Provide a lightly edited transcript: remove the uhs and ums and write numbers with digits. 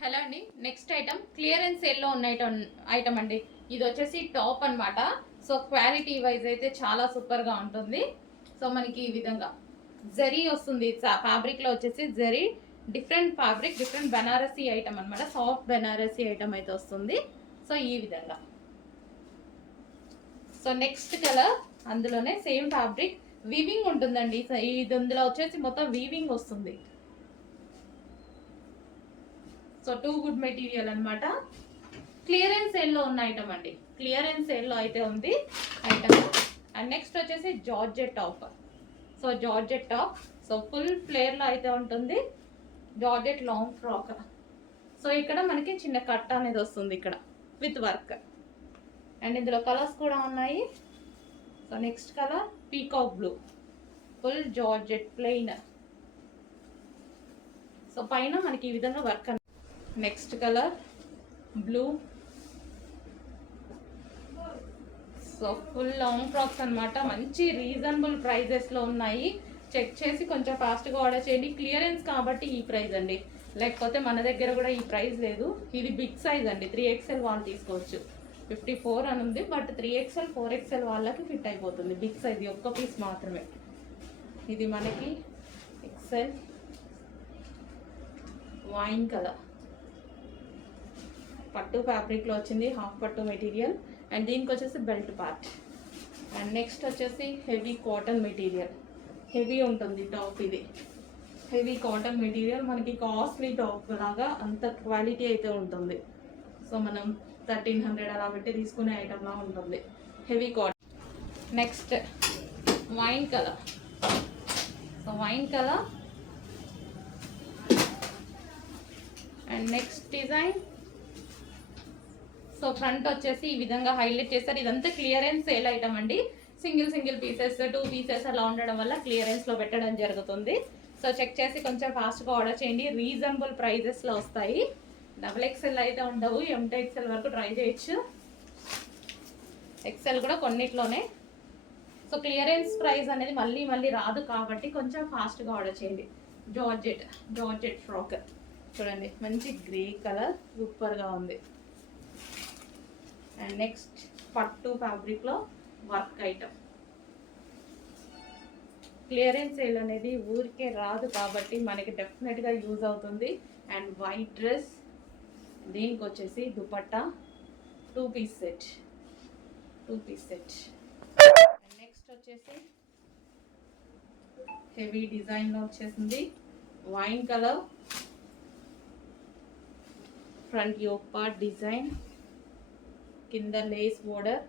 Hello అండి. Next item clearance సేల్లో ఉన్న ఐటమ్ అండి. ఇది వచ్చేసి టాప్ అన్నమాట. సో క్వాలిటీ వైజ్ అయితే చాలా సూపర్గా ఉంటుంది. సో మనకి ఈ విధంగా జరీ వస్తుంది. ఫ్యాబ్రిక్లో వచ్చేసి zari different fabric, different Banarasi item అనమాట. సాఫ్ట్ బనారసీ ఐటమ్ అయితే వస్తుంది. సో ఈ విధంగా. సో నెక్స్ట్ కలర్ అందులోనే సేమ్ ఫ్యాబ్రిక్ వీవింగ్ ఉంటుందండి. ఇది ఇందులో వచ్చేసి మొత్తం వీవింగ్ వస్తుంది. సో టూ గుడ్ మెటీరియల్ అనమాట. క్లియరెన్స్ సేల్లో ఉన్న ఐటమ్ అండి. క్లియరెన్స్ సేల్లో అయితే ఉంది ఐటమ్. అండ్ నెక్స్ట్ వచ్చేసి georgette top. So georgette top, so full ఫ్లేర్లో అయితే ఉంటుంది. Georgette long frock. సో ఇక్కడ మనకి చిన్న కట్ అనేది వస్తుంది ఇక్కడ విత్ వర్క్. అండ్ ఇందులో కలర్స్ కూడా ఉన్నాయి. So next colour peacock blue, full georgette plain. So పైన మనకి ఈ విధంగా work. Next colour blue. So full long frocks అనమాట. మంచి రీజనబుల్ ప్రైజెస్లో ఉన్నాయి. చెక్ చేసి కొంచెం ఫాస్ట్గా ఆర్డర్ చేయండి. క్లియరెన్స్ కాబట్టి ఈ ప్రైస్ అండి, లేకపోతే మన దగ్గర కూడా ఈ ప్రైస్ లేదు. ఇది బిగ్ సైజ్ అండి. 3XL వాళ్ళు తీసుకోవచ్చు. 54 అని ఉంది, బట్ 3XL 4XL వాళ్ళకి ఫిట్ అయిపోతుంది. బిగ్ సైజ్ ఒక్క పీస్ మాత్రమే. ఇది మనకి XL వైన్ కలర్, పట్టు ఫ్యాబ్రిక్లో వచ్చింది, హాఫ్ పట్టు మెటీరియల్. అండ్ దీనికి వచ్చేసి బెల్ట్ పార్ట్. అండ్ నెక్స్ట్ వచ్చేసి హెవీ కాటన్ మెటీరియల్. హెవీ ఉంటుంది టాప్. ఇది హెవీ కాటన్ మెటీరియల్, మనకి కాస్ట్లీ టాప్ లాగా అంత క్వాలిటీ అయితే ఉంటుంది. సో మనం 1300 అలా పెట్టి తీసుకునే ఐటమ్లా ఉంటుంది. Heavy cotton. Next wine colour. So wine colour. And next design. So front వచ్చేసి ఈ విధంగా హైలైట్ చేస్తారు. ఇదంతా క్లియరెన్స్ సేల్ ఐటమ్ అండి. సింగిల్ పీసెస్, 2 పీసెస్ అలా ఉండడం వల్ల క్లియరెన్స్లో పెట్టడం జరుగుతుంది. సో చెక్ చేసి కొంచెం ఫాస్ట్గా ఆర్డర్ చేయండి. రీజనబుల్ ప్రైజెస్లో వస్తాయి. XXL అయితే ఉండవు. MXL వరకు ట్రై చేయొచ్చు. XL కూడా కొన్నిట్లోనే. సో క్లియరెన్స్ ప్రైస్ అనేది మళ్ళీ రాదు కాబట్టి కొంచెం ఫాస్ట్గా ఆర్డర్ చేయండి. జార్జెట్ ఫ్రాక్ చూడండి, మంచి గ్రే కలర్, సూపర్గా ఉంది. అండ్ నెక్స్ట్ పట్టు ఫ్యాబ్రిక్లో వర్క్ ఐటమ్. క్లియరెన్స్ సేల్ అనేది ఊరికే రాదు కాబట్టి మనకి డెఫినెట్గా యూజ్ అవుతుంది. అండ్ వైట్ డ్రెస్, దీనికి వచ్చేసి dupatta, 2 piece set. And next వచ్చేసి హెవీ డిజైన్లో వచ్చేసింది wine colour. Front yoke part design, కింద లేస్ బోర్డర్,